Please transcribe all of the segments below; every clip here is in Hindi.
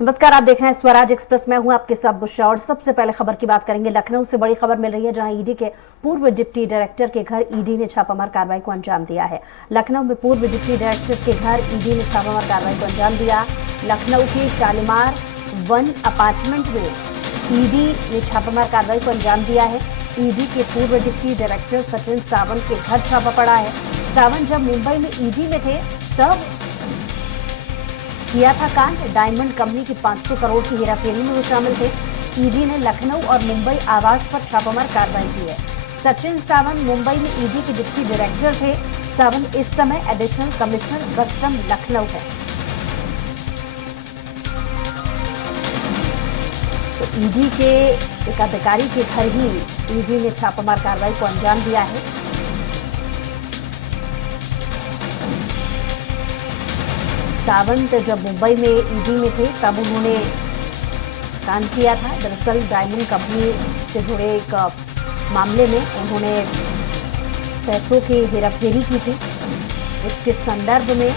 नमस्कार, आप देख रहे हैं स्वराज एक्सप्रेस। मैं हूं आपके साथ बुशरा और सबसे पहले खबर की बात करेंगे। लखनऊ से बड़ी खबर मिल रही है, जहां ईडी के पूर्व डिप्टी डायरेक्टर के घर ईडी ने छापामार कार्रवाई को अंजाम दिया है। लखनऊ में पूर्व डिप्टी डायरेक्टर के घर ईडी ने छापामार कार्रवाई को अंजाम दिया। लखनऊ के शालीमार वन अपार्टमेंट में ईडी ने छापामार कार्रवाई को अंजाम दिया है। ईडी के पूर्व डिप्टी डायरेक्टर सचिन सावंत के घर छापा पड़ा है। सावंत जब मुंबई में ईडी में थे तब किया था कांड। डायमंड कंपनी की 500 करोड़ की हेराफेरी में वो शामिल थे। ईडी ने लखनऊ और मुंबई आवास पर छापामार कार्रवाई की है। सचिन सावंत मुंबई में ईडी के डिप्टी डायरेक्टर थे। सावंत इस समय एडिशनल कमिश्नर कस्टम लखनऊ है। तो ईडी के एक अधिकारी के घर ही ईडी ने छापामार कार्रवाई को अंजाम दिया है। सावंत जब मुंबई में ईडी में थे तब उन्होंने काम किया था। दरअसल डायमंड कंपनी से जुड़े एक मामले में उन्होंने पैसों की हेराफेरी की थी। इसके संदर्भ में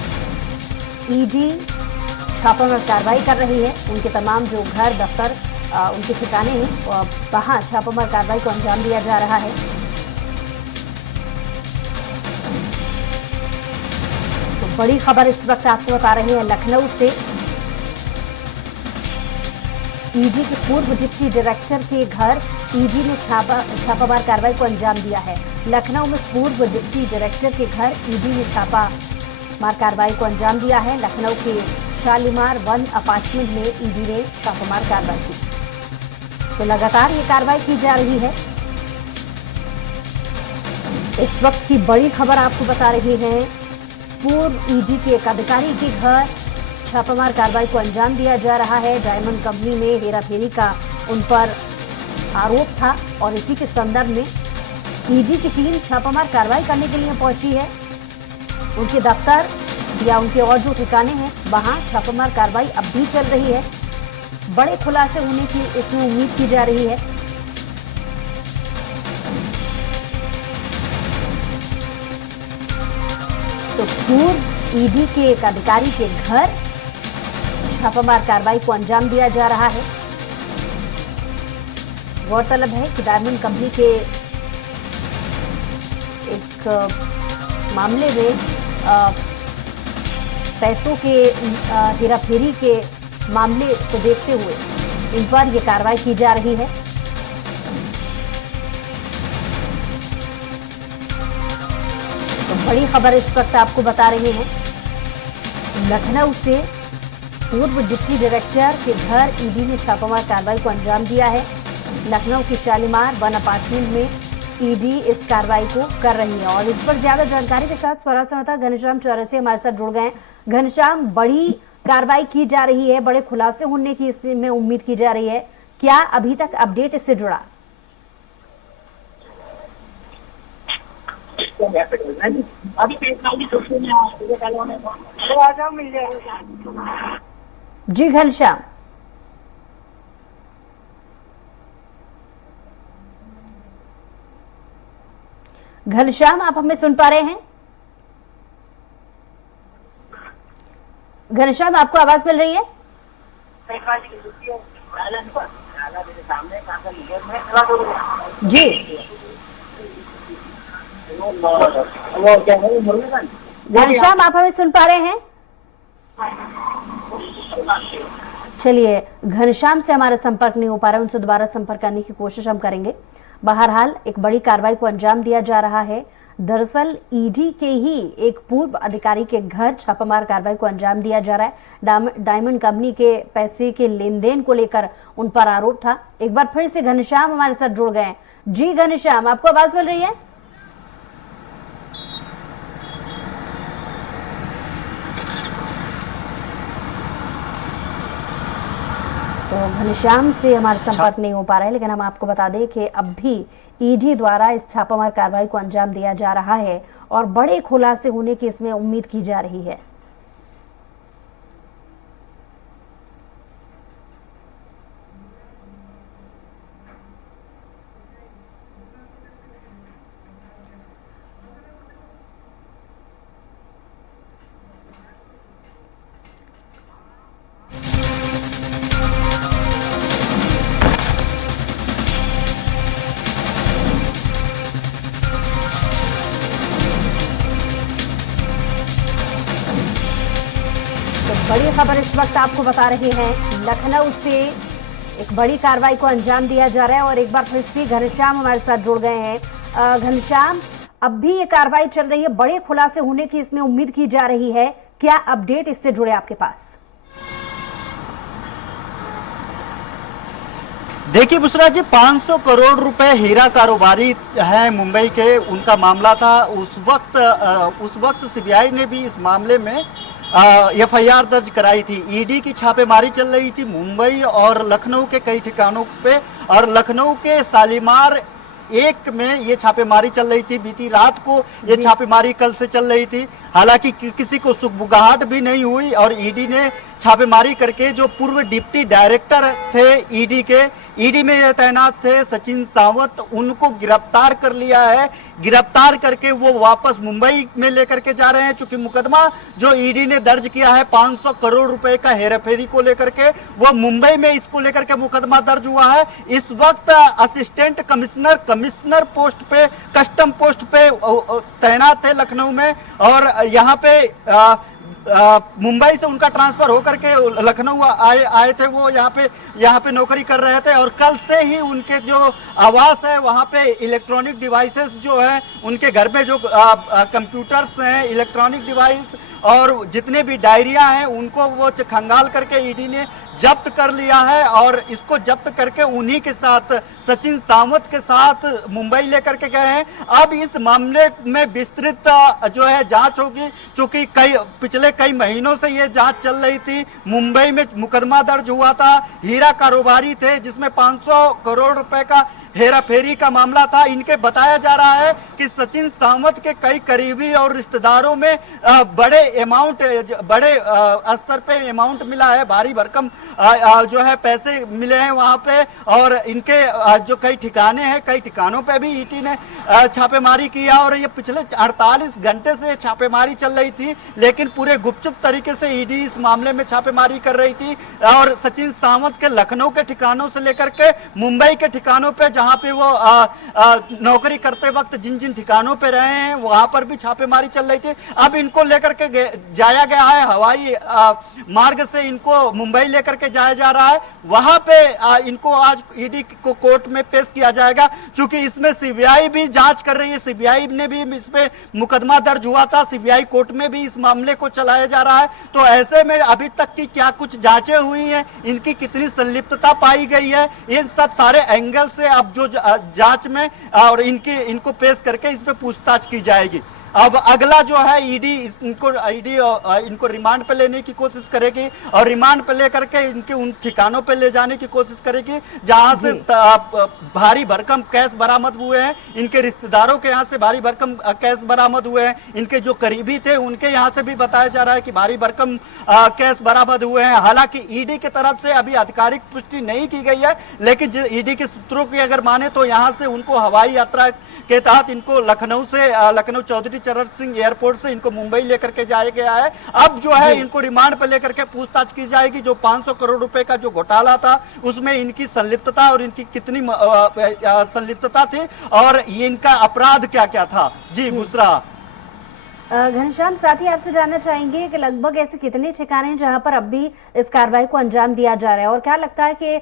ईडी छापामार कार्रवाई कर रही है। उनके तमाम जो घर दफ्तर उनके ठिकाने हैं वहां छापामार कार्रवाई को अंजाम दिया जा रहा है। बड़ी खबर इस वक्त आपको बता रहे हैं लखनऊ से। ईडी के पूर्व डिप्टी डायरेक्टर के घर ईडी ने छापामार कार्रवाई को अंजाम दिया है। लखनऊ में पूर्व डिप्टी डायरेक्टर के घर ईडी ने छापामार कार्रवाई को अंजाम दिया है। लखनऊ के शालीमार वन अपार्टमेंट में ईडी ने छापामार कार्रवाई की। तो लगातार ये कार्रवाई की जा रही है। इस वक्त की बड़ी खबर आपको बता रही है, पूर्व ईडी के एक अधिकारी के घर छापामार कार्रवाई को अंजाम दिया जा रहा है। डायमंड कंपनी में हेराफेरी का उन पर आरोप था और इसी के संदर्भ में ईडी की टीम छापामार कार्रवाई करने के लिए पहुंची है। उनके दफ्तर या उनके और जो ठिकाने हैं वहां छापामार कार्रवाई अब भी चल रही है। बड़े खुलासे होने की इसमें उम्मीद की जा रही है। तो पूर्व ईडी के एक अधिकारी के घर छापामार कार्रवाई को अंजाम दिया जा रहा है। गौरतलब है कि डायमंड कंपनी के एक मामले में पैसों के हेराफेरी के मामले को देखते हुए इन पर यह कार्रवाई की जा रही है। बड़ी खबर इस वक्त आपको बता रहे हैं, लखनऊ से पूर्व डिप्टी डायरेक्टर के घर ईडी ने छापामार कार्रवाई को अंजाम दिया है। लखनऊ के शालीमार वन अपार्टमेंट में ईडी इस कार्रवाई को कर रही है। और इस पर ज्यादा जानकारी के साथ स्वराज संवाददाता घनश्याम चौरसिया हमारे साथ जुड़ गए हैं। घनश्याम, बड़ी कार्रवाई की जा रही है, बड़े खुलासे होने की इसमें उम्मीद की जा रही है। क्या अभी तक अपडेट इससे जुड़ा? जी घनश्याम, घनश्याम आप हमें सुन पा रहे हैं? घनश्याम, आपको आवाज मिल रही है? जी घनश्याम, आप हमें सुन पा रहे हैं? चलिए, घनश्याम से हमारा संपर्क नहीं हो पा रहा है, उनसे दोबारा संपर्क करने की कोशिश हम करेंगे। बहरहाल एक बड़ी कार्रवाई को अंजाम दिया जा रहा है। दरअसल ईडी के ही एक पूर्व अधिकारी के घर छापामार कार्रवाई को अंजाम दिया जा रहा है। डायमंड कंपनी के पैसे के लेन देन को लेकर उन पर आरोप था। एक बार फिर से घनश्याम हमारे साथ जुड़ गए हैं। जी घनश्याम, आपको आवाज मिल रही है? तो घनश्याम से हमारा संपर्क नहीं हो पा रहा है, लेकिन हम आपको बता दें कि अब भी ईडी द्वारा इस छापामार कार्रवाई को अंजाम दिया जा रहा है और बड़े खुलासे होने की इसमें उम्मीद की जा रही है। खबर इस वक्त आपको बता रहे हैं, लखनऊ से एक बड़ी कार्रवाई को अंजाम दिया जा रहा है और एक बार फिर से घनश्याम हमारे साथ जुड़ गए हैं। घनश्याम, अब भी ये कार्रवाई चल रही है, बड़े खुलासे होने की इसमें उम्मीद की जा रही है, क्या अपडेट इससे जुड़े आपके पास? देखिए बुशरा जी, 500 करोड़ रुपए हीरा कारोबारी है मुंबई के, उनका मामला था। उस वक्त सीबीआई ने भी इस मामले में एफआईआर दर्ज कराई थी। ईडी की छापेमारी चल रही थी मुंबई और लखनऊ के कई ठिकानों पे, और लखनऊ के शालीमार एक में ये छापेमारी चल रही थी। बीती रात को ये छापेमारी कल से चल रही थी। हालांकि किसी को सुगबुगाहट भी नहीं हुई और ईडी ने छापेमारी करके जो पूर्व डिप्टी डायरेक्टर थे ईडी में ये तैनात थे सचिन सावंत, उनको गिरफ्तार कर लिया है। गिरफ्तार करके वो वापस मुंबई में लेकर के जा रहे हैं। चूंकि मुकदमा जो ईडी ने दर्ज किया है 500 करोड़ रुपए का हेराफेरी को लेकर के, वो मुंबई में इसको लेकर के मुकदमा दर्ज हुआ है। इस वक्त असिस्टेंट कमिश्नर पोस्ट पे, कस्टम पोस्ट पे तैनात थे लखनऊ में, और यहाँ पे मुंबई से उनका ट्रांसफर होकर के लखनऊ आए थे। वो यहाँ पे नौकरी कर रहे थे और कल से ही उनके जो आवास है वहाँ पे इलेक्ट्रॉनिक डिवाइसेस जो है, उनके घर में जो कंप्यूटर्स हैं, इलेक्ट्रॉनिक डिवाइस और जितने भी डायरिया हैं, उनको वो खंगाल करके ईडी ने जब्त कर लिया है। और इसको जब्त करके उन्हीं के साथ, सचिन सावंत के साथ मुंबई लेकर के गए हैं। अब इस मामले में विस्तृत जो है जांच होगी, क्योंकि पिछले कई महीनों से ये जांच चल रही थी। मुंबई में मुकदमा दर्ज हुआ था, हीरा कारोबारी थे जिसमें 500 करोड़ रुपए का हेरा फेरी का मामला था। इनके बताया जा रहा है कि सचिन सावंत के कई करीबी और रिश्तेदारों में बड़े स्तर पे अमाउंट मिला है, भारी भरकम जो है पैसे मिले हैं वहां पे। और इनके जो कई ठिकाने हैं, कई ठिकानों पे भी ईडी ने छापेमारी किया और ये पिछले 48 घंटे से छापेमारी चल रही थी, लेकिन पूरे गुपचुप तरीके से ईडी इस मामले में छापेमारी कर रही थी। और सचिन सावंत के लखनऊ के ठिकानों से लेकर के मुंबई के ठिकानों पे, जहां पे वो नौकरी करते वक्त जिन जिन ठिकानों पे रहे हैं, वहां पर भी छापेमारी चल रही थी। अब इनको लेकर के जाया गया है, हवाई मार्ग से इनको मुंबई लेकर के जाया जा रहा है। वहां पे इनको आज ईडी को कोर्ट में पेश किया जाएगा, क्योंकि इसमें सीबीआई भी जांच कर रही है। सीबीआई ने भी इस पे मुकदमा दर्ज हुआ था, सीबीआई कोर्ट में भी इस मामले को चलाया जा रहा है। तो ऐसे में अभी तक की क्या कुछ जांचें हुई हैं, इनकी कितनी संलिप्तता पाई गई है, इन सब सारे एंगल से अब जो जांच में और इनको पेश करके इस पे पूछताछ की जाएगी। अब अगला जो है ईडी इनको रिमांड पे लेने की कोशिश करेगी और रिमांड पे लेकर के इनके उन ठिकानों पे ले जाने की कोशिश करेगी जहां से भारी भरकम कैश बरामद हुए हैं। इनके रिश्तेदारों के यहाँ से भारी भरकम कैश बरामद हुए हैं। इनके जो करीबी थे उनके यहाँ से भी बताया जा रहा है कि भारी भरकम कैश बरामद हुए हैं। हालांकि ईडी की तरफ से अभी आधिकारिक पुष्टि नहीं की गई है, लेकिन ईडी के सूत्रों की अगर माने तो यहाँ से उनको हवाई यात्रा के तहत इनको लखनऊ चौधरी चरण सिंह एयरपोर्ट से इनको मुंबई लेकर के जाया गया है। अब जो है इनको रिमांड पर लेकर के पूछताछ की जाएगी। जो 500 करोड़ रुपए का जो घोटाला था उसमें इनकी संलिप्तता और इनकी कितनी संलिप्तता थी और ये इनका अपराध क्या क्या था। जी बुशरा। घनश्याम, साथ ही आपसे जानना चाहेंगे कि लगभग ऐसे कितने ठिकाने हैं जहां पर अब भी इस कार्रवाई को अंजाम दिया जा रहा है, और क्या लगता है कि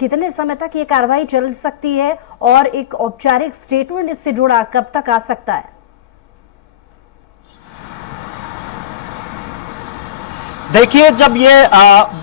कितने समय तक ये कार्रवाई चल सकती है और एक औपचारिक स्टेटमेंट इससे जुड़ा कब तक आ सकता है? देखिए, जब ये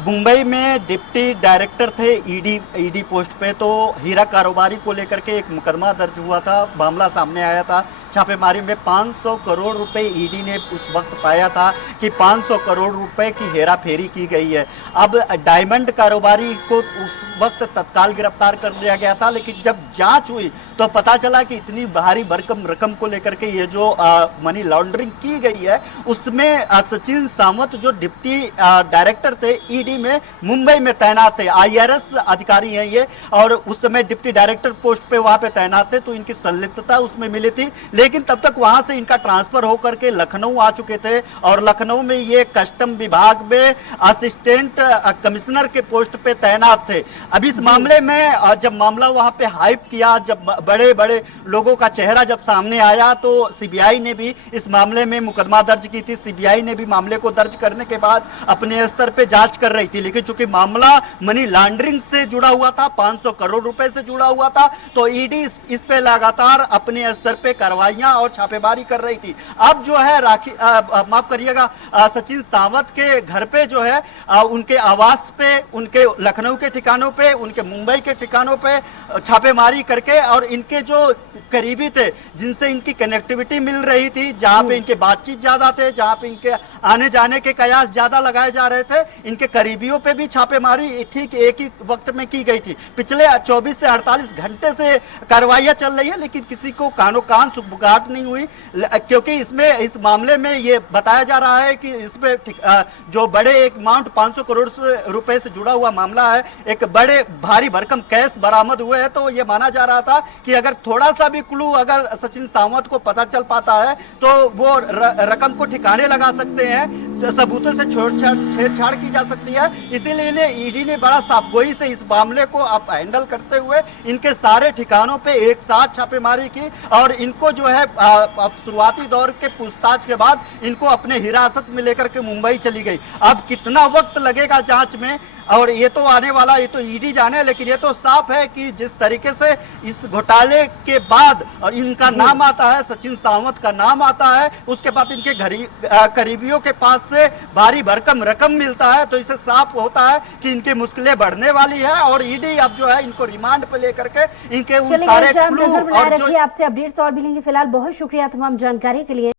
मुंबई में डिप्टी डायरेक्टर थे ईडी पोस्ट पे, तो हीरा कारोबारी को लेकर के एक मुकदमा दर्ज हुआ था, मामला सामने आया था। छापेमारी में 500 करोड़ रुपए ईडी ने उस वक्त पाया था कि 500 करोड़ रुपए की हेरा फेरी की गई है। अब डायमंड कारोबारी को उस वक्त तत्काल गिरफ्तार कर लिया गया था, लेकिन जब जांच हुई तो पता चला कि इतनी भारी भरकम रकम को लेकर के ये जो मनी लॉन्ड्रिंग की गई है, उसमें सचिन सावंत जो डिप्टी डायरेक्टर थे ईडी में, मुंबई में तैनात थे, IRS अधिकारी हैं ये, और उस समय डिप्टी डायरेक्टर पोस्ट पे वहां पे तैनात थे, तो इनकी संलिप्तता उसमें मिली थी। लेकिन तब तक वहां से इनका ट्रांसफर होकर के लखनऊ आ चुके थे और लखनऊ में ये कस्टम विभाग में असिस्टेंट कमिश्नर के पोस्ट पे तैनात थे। अब इस मामले में जब मामला वहां पे हाइप किया, जब बड़े बड़े लोगों का चेहरा जब सामने आया, तो सीबीआई ने भी इस मामले में मुकदमा दर्ज की थी। सीबीआई ने भी मामले को दर्ज करने के बाद अपने स्तर पे जांच कर रही थी, लेकिन चूंकि मामला मनी लॉन्ड्रिंग से जुड़ा हुआ था, 500 करोड़ रुपए से जुड़ा हुआ था, तो ईडी इस पे लगातार अपने स्तर पे कार्रवाइयां और छापेमारी कर रही थी। अब जो है माफ करिएगा, सचिन सावंत के घर पे जो है उनके आवास पे, उनके लखनऊ के ठिकानों पे, उनके मुंबई के ठिकानों पे छापेमारी करके, और इनके जो करीबी थे, जिनसे इनकी कनेक्टिविटी मिल रही थी, जहां पे इनके बातचीत ज्यादा थे, जहां पे इनके आने जाने के कयास ज्यादा लगाए जा रहे थे, इनके करीबियों पे भी छापेमारी ठीक एक ही वक्त में की गई थी। पिछले 24 से 48 घंटे से कार्रवाइयां चल रही है, लेकिन किसी को कानो कान सुगबुगाहट नहीं हुई, क्योंकि इसमें इस मामले में ये बताया जा रहा है कि इसमें जो बड़े एक अमाउंट 500 करोड़ रुपए से जुड़ा हुआ मामला है, एक बड़े भारी भरकम कैश बरामद हुए हैं। तो ये माना जा रहा था कि अगर थोड़ा सा भी क्लू अगर सचिन सावंत को पता चल पाता है, तो वो रकम को ठिकाने लगा सकते हैं, सबूतों से छेड़छाड़ की जा सकती है। इसीलिए ईडी ने बड़ा साफगोई से इस मामले को अब हैंडल करते हुए इनके सारे ठिकानों पे एक साथ छापेमारी की, और इनको जो है शुरुआती दौर के पूछताछ के बाद इनको अपने हिरासत में लेकर के मुंबई चली गई। अब कितना वक्त लगेगा जांच में, और ये तो आने वाला, ये तो ईडी जाने, लेकिन ये तो साफ है कि जिस तरीके से इस घोटाले के बाद और इनका नाम आता है, सचिन सावंत का नाम आता है, उसके बाद इनके करीबियों के पास से भारी भरकम रकम मिलता है, तो इससे साफ होता है कि इनकी मुश्किलें बढ़ने वाली है, और ईडी अब जो है इनको रिमांड पे लेकर के इनके उन सारे क्लू और जो आपसे अपडेट्स और भी लेंगे। फिलहाल बहुत शुक्रिया तमाम जानकारी के लिए।